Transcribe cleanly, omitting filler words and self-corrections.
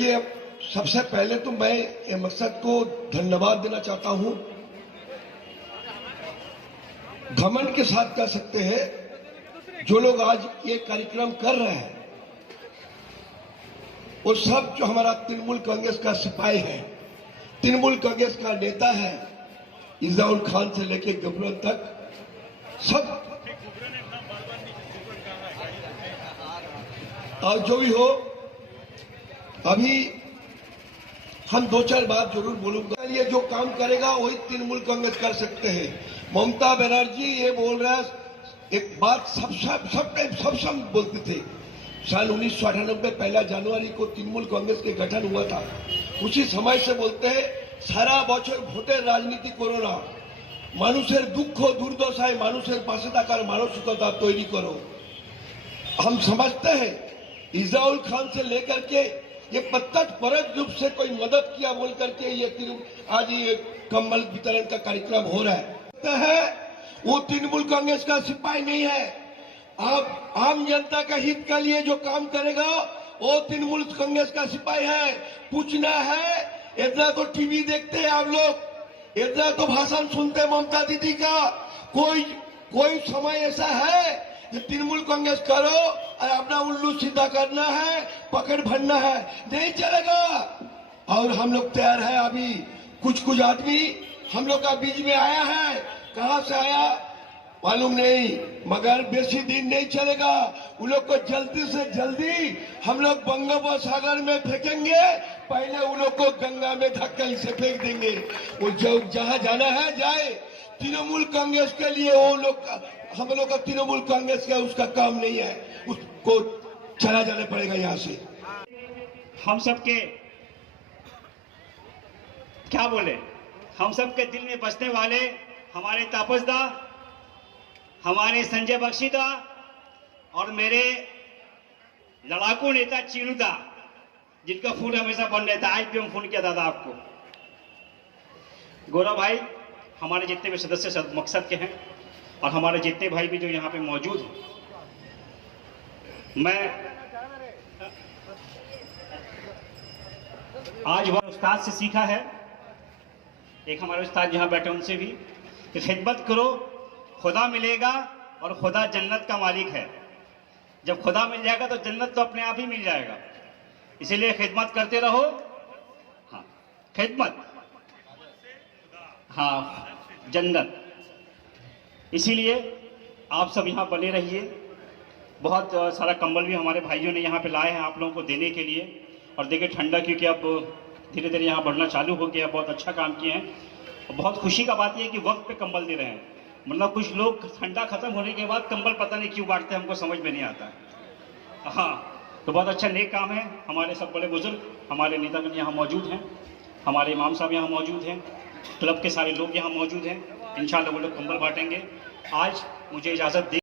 देखिए, सबसे पहले तो मैं ये मकसद को धन्यवाद देना चाहता हूं। घमंड के साथ कह सकते हैं जो लोग आज ये कार्यक्रम कर रहे हैं वो सब जो हमारा तृणमूल कांग्रेस का सिपाही है, तृणमूल कांग्रेस का नेता है, इजाउल खान से लेके गबरन तक सब। और जो भी हो, अभी हम दो चार बात जरूर बोलूंगा। ये जो काम करेगा वही तृणमूल कांग्रेस कर सकते हैं। ममता बनर्जी ये बोल रहा है, एक बात सब बोलते थे। साल 1998 पहला जनवरी को तृणमूल कांग्रेस के गठन हुआ था। उसी समय से बोलते हैं सारा बছর ভোটের রাজনীতি করো না, মানুষের দুঃখ দুর্দশায় মানুষের পাশে থাকার মানসিকতা তৈরি করো। हम समझते हैं इजाउल खान से लेकर के ये प्रत्यक्ष रूप से कोई मदद किया बोल करके ये आज ये कंबल वितरण का कार्यक्रम हो रहा है। वो तृणमूल कांग्रेस का सिपाही नहीं है। आप आम जनता का हित के लिए जो काम करेगा वो तृणमूल कांग्रेस का सिपाही है। पूछना है, इतना तो टीवी देखते हैं आप लोग, इतना तो भाषण सुनते ममता दीदी का, कोई समय ऐसा है तृणमूल कांग्रेस करो और अपना उल्लू सीधा करना है, पकड़ भरना है, नहीं चलेगा। और हम लोग तैयार है। अभी कुछ आदमी हम लोग का बीच में आया है, कहां से आया मालूम नहीं, मगर बेसी दिन नहीं चलेगा। उन लोग को जल्दी से जल्दी हम लोग बंगोपसागर में फेंकेंगे, पहले उन लोग को गंगा में धक्का से फेंक देंगे। वो जो जहां जाना है जाए। तृणमूल कांग्रेस के लिए वो लोग, हम लोग का तृणमूल कांग्रेस का उसका काम नहीं है, उसको चला जाना पड़ेगा यहां से। हम सबके क्या बोले, हम सबके दिल में बसने वाले हमारे तापसदा, हमारे संजय बख्शीदा और मेरे लड़ाकू नेता चीरूदा, जिनका फोन हमेशा बन रहता है। आज भी हम फोन किया दादा आपको। गौरव भाई, हमारे जितने भी सदस्य मकसद के हैं और हमारे जितने भाई भी जो यहाँ पे मौजूद हैं, मैं आज वह उस्ताद से सीखा है, एक हमारे उस्ताद जहाँ बैठे उनसे भी, कि खिदमत करो खुदा मिलेगा और खुदा जन्नत का मालिक है। जब खुदा मिल जाएगा तो जन्नत तो अपने आप ही मिल जाएगा। इसीलिए खिदमत करते रहो। हाँ, खिदमत, हाँ, जन्नत। इसीलिए आप सब यहाँ बने रहिए। बहुत सारा कंबल भी हमारे भाइयों ने यहाँ पे लाए हैं आप लोगों को देने के लिए। और देखिए ठंडा क्योंकि अब धीरे धीरे यहाँ बढ़ना चालू हो गया, बहुत अच्छा काम किए हैं। और बहुत खुशी का बात यह है कि वक्त पे कंबल दे रहे हैं। मतलब कुछ लोग ठंडा खत्म होने के बाद कंबल पता नहीं क्यों बांटते हैं, हमको समझ में नहीं आता है। हाँ, तो बहुत अच्छा नेक काम है। हमारे सब बड़े बुजुर्ग, हमारे नेतागण यहाँ मौजूद हैं, हमारे इमाम साहब यहाँ मौजूद हैं, क्लब के सारे लोग यहाँ मौजूद हैं। इंशाल्लाह वो लोग कंबल बांटेंगे। आज मुझे इजाज़त दे